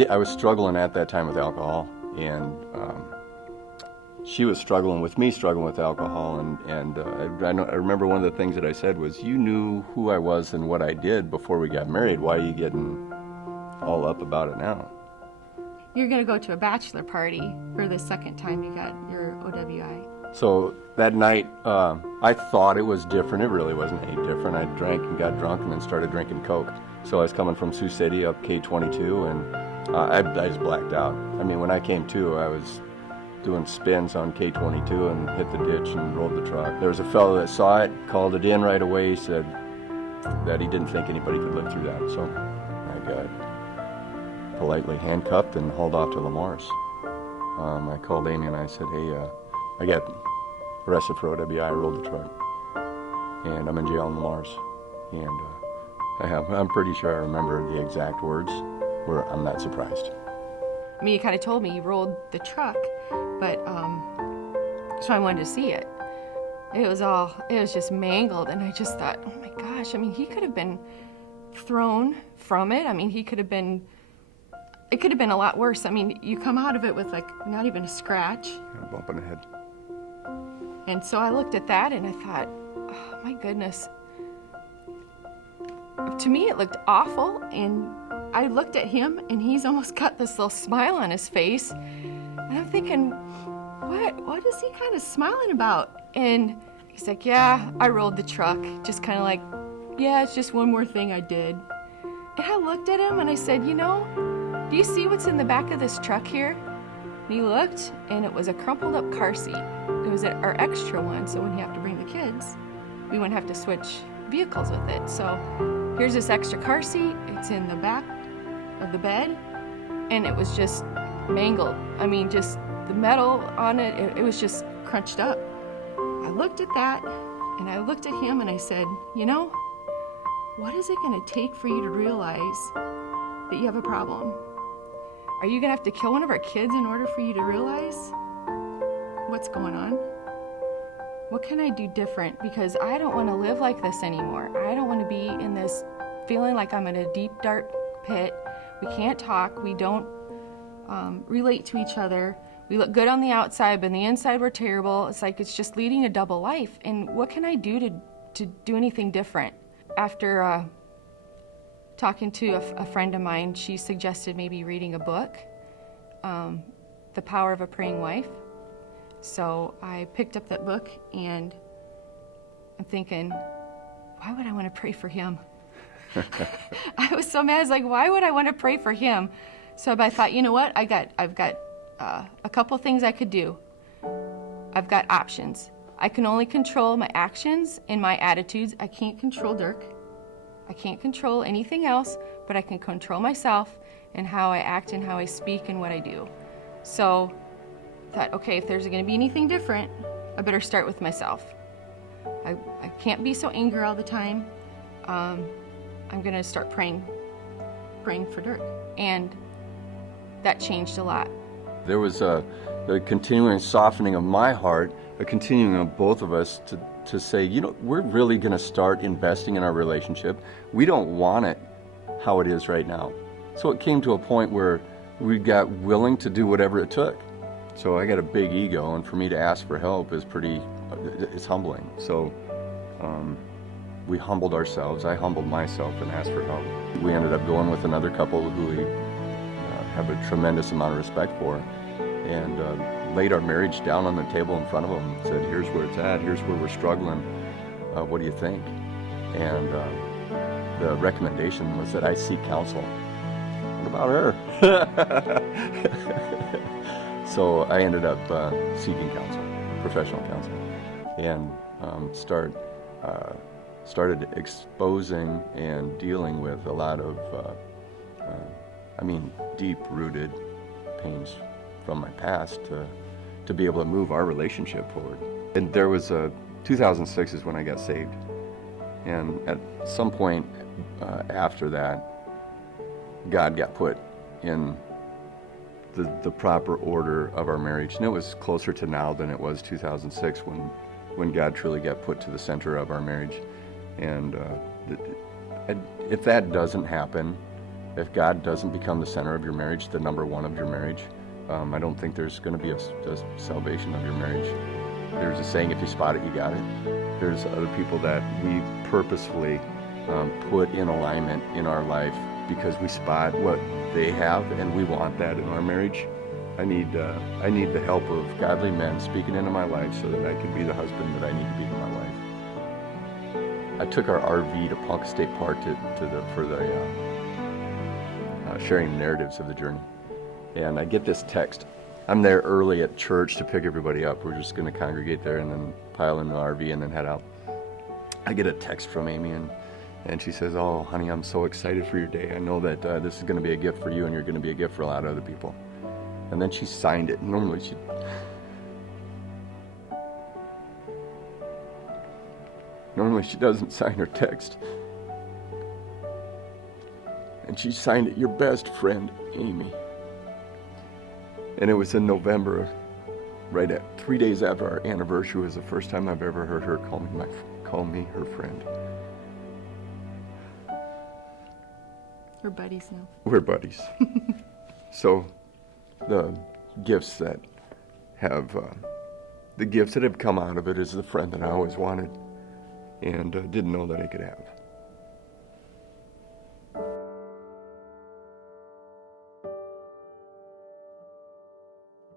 I was struggling at that time with alcohol, and she was struggling with me, struggling with alcohol, and I remember one of the things that I said was, you knew who I was and what I did before we got married. Why are you getting all up about it now? You're going to go to a bachelor party for the second time you got your OWI. So that night, I thought it was different. It really wasn't any different. I drank and got drunk and then started drinking Coke. So I was coming from Sioux City up K22, and I just blacked out. I mean, when I came to, I was doing spins on K22 and hit the ditch and rolled the truck. There was a fellow that saw it, called it in right away. He said that he didn't think anybody could live through that. So I got politely handcuffed and hauled off to Lamar's. I called Amy and I said, hey, I got arrested for OWI. I rolled the truck, and I'm in jail in Lamar's. And I'm pretty sure I remember the exact words where I'm not surprised. I mean, you kind of told me you rolled the truck, but so I wanted to see it. It was just mangled, and I just thought, oh my gosh, I mean, he could have been thrown from it. I mean, it could have been a lot worse. I mean, you come out of it with like not even a scratch. A bump in the head. And so I looked at that and I thought, oh my goodness. To me, it looked awful, and I looked at him and he's almost got this little smile on his face. And I'm thinking, what is he kind of smiling about? And he's like, yeah, I rolled the truck. Just kind of like, yeah, it's just one more thing I did. And I looked at him and I said, you know, do you see what's in the back of this truck here? And he looked, and it was a crumpled up car seat. It was our extra one, so when you have to bring the kids, we wouldn't have to switch vehicles with it. So here's this extra car seat. It's in the back of the bed, and it was just mangled. I mean, just the metal on it, it was just crunched up. I looked at that, and I looked at him, and I said, you know, what is it going to take for you to realize that you have a problem? Are you going to have to kill one of our kids in order for you to realize what's going on? What can I do different? Because I don't want to live like this anymore. I don't want to be in this feeling like I'm in a deep, dark pit. We can't talk. We don't relate to each other. We look good on the outside, but on the inside we're terrible. It's like it's just leading a double life. And what can I do to do anything different? After talking to a friend of mine, she suggested maybe reading a book, The Power of a Praying Wife. So I picked up that book, and I'm thinking, why would I want to pray for him? I was so mad. I was like, why would I want to pray for him? So I thought, you know what? I've got a couple things I could do. I've got options. I can only control my actions and my attitudes. I can't control Dirk. I can't control anything else, but I can control myself and how I act and how I speak and what I do. So I thought, okay, if there's going to be anything different, I better start with myself. I can't be so angry all the time. I'm going to start praying for Dirk. And that changed a lot. There was the continuing softening of my heart, a continuing of both of us to say, you know, we're really going to start investing in our relationship. We don't want it how it is right now. So it came to a point where we got willing to do whatever it took. So I got a big ego, and for me to ask for help is it's humbling. So we humbled ourselves. I humbled myself and asked for help. We ended up going with another couple who we have a tremendous amount of respect for, and laid our marriage down on the table in front of them and said, here's where it's at, here's where we're struggling, what do you think? And the recommendation was that I seek counsel. What about her? So I ended up seeking counsel, professional counsel, and started exposing and dealing with a lot of deep-rooted pains from my past to be able to move our relationship forward. And there was 2006 is when I got saved. And at some point after that, God got put in the proper order of our marriage. And it was closer to now than it was 2006 when God truly got put to the center of our marriage. And if that doesn't happen, if God doesn't become the center of your marriage, the number one of your marriage, I don't think there's going to be a salvation of your marriage. There's a saying, if you spot it, you got it. There's other people that we purposefully put in alignment in our life because we spot what they have and we want that in our marriage. I need the help of godly men speaking into my life so that I can be the husband that I need to be to my wife. I took our RV to Ponca State Park for the sharing narratives of the journey. And I get this text. I'm there early at church to pick everybody up. We're just going to congregate there and then pile in the RV and then head out. I get a text from Amy and she says, "Oh, honey, I'm so excited for your day. I know that this is going to be a gift for you and you're going to be a gift for a lot of other people." And then she signed it. Normally she doesn't sign her text. And she signed it, "Your best friend, Amy." And it was in November, right at 3 days after our anniversary. Was the first time I've ever heard her call me her friend. We're buddies now. We're buddies. So the gifts that have come out of it is the friend that I always wanted and didn't know that I could have.